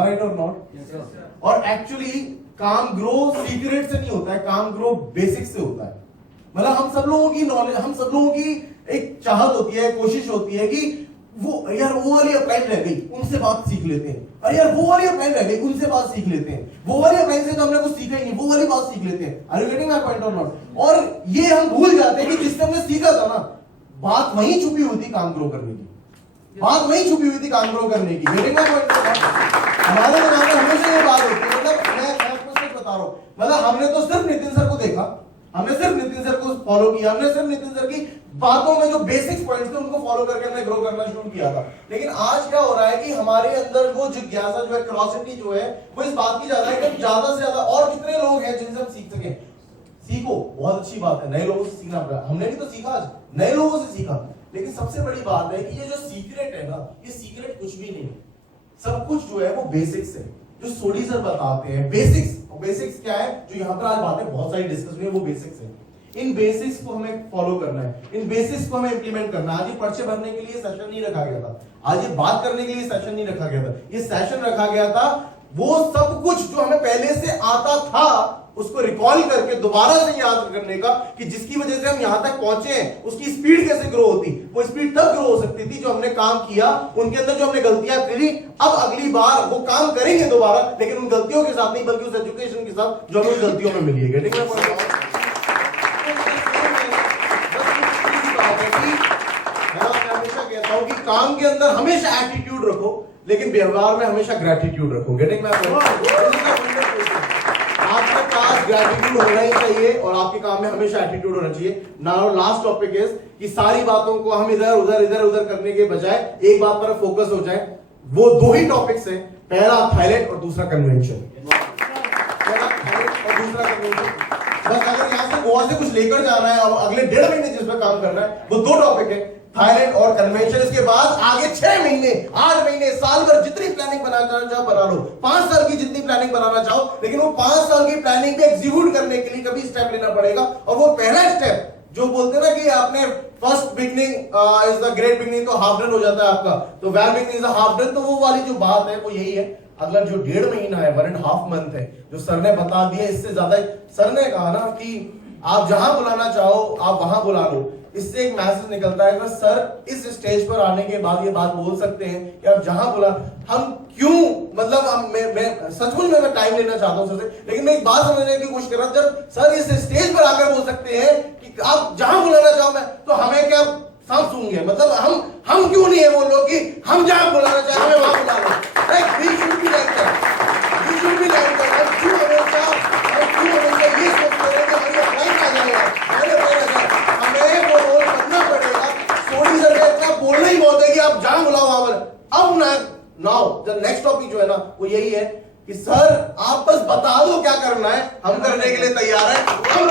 Right और not. और actually काम ग्रो सीक्रेट से नहीं होता है, काम ग्रो बेसिक से होता है। मतलब हम सब लोगों की नॉलेज, हम सब लोगों की एक चाहत होती है, कोशिश होती है कि वो यार वो वाली अपलाइन रह गई, उनसे बात सीख लेते हैं। अरे यार वो वाली अपलाइन रह गई, उनसे बात सीख लेते हैं। वो वाली अपलाइन से तो हमने कुछ सीखा ही नहीं, वो वाली बात सीख लेते हैं। Are you getting my point और नॉट? और ये हम भूल जाते हैं कि जिससे हमने सीखा था ना, बात वहीं छुपी हुई थी काम ग्रो करने की, बात वहीं छुपी हुई थी काम ग्रो करने की। Getting my point? हमारे दिमाग में हमेशा ये बात होती है। मतलब मैं आपको सच बता रहा हूं, मतलब हमने तो सिर्फ नितिन सर को देखा, हमने सिर्फ नितिन सर को फॉलो किया, हमने सिर्फ नितिन सर की बातों में जो बेसिक्स पॉइंट्स थे उनको फॉलो करके हमने ग्रो करना शुरू किया था। लेकिन आज क्या हो रहा है कि हमारे अंदर वो जिज्ञासा जो है, क्यूरियोसिटी जो है, वो इस बात की ज्यादा है कि ज्यादा से ज्यादा और कितने लोग हैं जिनसे हम सीख सकें। सीखो, बहुत अच्छी बात है, नए लोगों से सीखना पड़ा। हमने भी तो सीखा, आज नए लोगों से सीखा। लेकिन सबसे बड़ी बात है कि ये जो सीक्रेट है ना, ये सीक्रेट कुछ भी नहीं है। सब कुछ जो है वो बेसिक्स है, जो सोडी सर बताते हैं। बेसिक्स, बेसिक्स क्या है जो यहाँ पर आज बातें बहुत सारी डिस्कस हुई है, वो बेसिक्स है। इन बेसिक्स को हमें फॉलो करना है, इन बेसिक्स को हमें इंप्लीमेंट करना है। आज ये पर्चे भरने के लिए सेशन नहीं रखा गया था, आज ये बात करने के लिए सेशन नहीं रखा गया था। ये सेशन रखा गया था वो सब कुछ जो हमें पहले से आता था उसको रिकॉल करके दोबारा से याद करने का, कि जिसकी वजह से हम यहां तक पहुंचे हैं, उसकी स्पीड कैसे ग्रो होती। वो स्पीड तब ग्रो हो सकती थी जो हमने काम किया, उनके अंदर जो हमने गलतियां करी, अब अगली बार वो काम करेंगे दोबारा, लेकिन उन गलतियों के साथ नहीं, बल्कि उस एजुकेशन के साथ जो हमें उन गलतियों में मिली है। ठीक है? कि काम के अंदर हमेशा एटीट्यूड रखो, लेकिन व्यवहार में हमेशा ग्रेटिट्यूड रखो। Getting my point? आपके पास ग्रेटिट्यूड होना ही चाहिए और आपके काम में हमेशा एटीट्यूड होना चाहिए। नाउ लास्ट टॉपिक इज कि सारी बातों को हम इधर उधर करने के बजाय एक बात पर फोकस हो जाए। वो दो ही टॉपिक्स हैं, पहला थाईलैंड और दूसरा कन्वेंशन। पहला थाईलैंड और दूसरा कन्वेंशन। बस अगर यहां से गोवा से कुछ लेकर जाना है और अगले 1.5 महीने जिस पर काम करना है, वो दो टॉपिक है, थाईलैंड और कन्वेंशन। इसके बाद आगे 6 महीने, 8 महीने, साल भर जितनी प्लानिंग बनाना चाहो बना लो, 5 साल की जितनी प्लानिंग बनाना चाहो, लेकिन वो 5 साल की प्लानिंग पे एग्जीक्यूट करने के लिए कभी स्टेप लेना पड़ेगा। और वो पहला स्टेप जो बोलते हैं ना कि आपने first beginning is the great beginning, तो हाफ डन हो जाता है आपका, तो well beginning is the half done. तो वो वाली जो बात है वो यही है। अगला जो 1.5 महीना है, 1.5 मंथ है, जो सर ने बता दिया, इससे ज्यादा सर ने कहा ना कि आप जहां बुलाना चाहो आप वहां बुला लो। इससे एक मैसेज निकलता है कि सर इस स्टेज पर आने के बाद ये बात बोल सकते हैं कि आप जहां बुला, हम क्यों, मतलब मैं सचमुच में टाइम लेना चाहता हूं सर से, लेकिन मैं एक बात समझने की कोशिश कर रहा हूं, जब सर इस स्टेज पर आकर बोल सकते हैं कि आप जहां बुलाना चाहो मैं, तो हमें क्या सांप सूंघे, मतलब हम क्यों नहीं है वो लोग कि हम जहां बुलाना चाहे हमें वहां बुला लो। Right, we should be like that, we should be like that. क्यों हमेशा ये सोचते हैं कि हमारी अपलाइन आ जाएगा, हमें वो रोल करना पड़ेगा। सोनी सर का इतना बोलना ही बहुत है कि आप जहां बुलाओ वहां पर। अब नाउ द नेक्स्ट टॉपिक जो है ना वो यही है कि सर आप बस बता दो क्या करना है, हम करने के लिए तैयार हैं, हम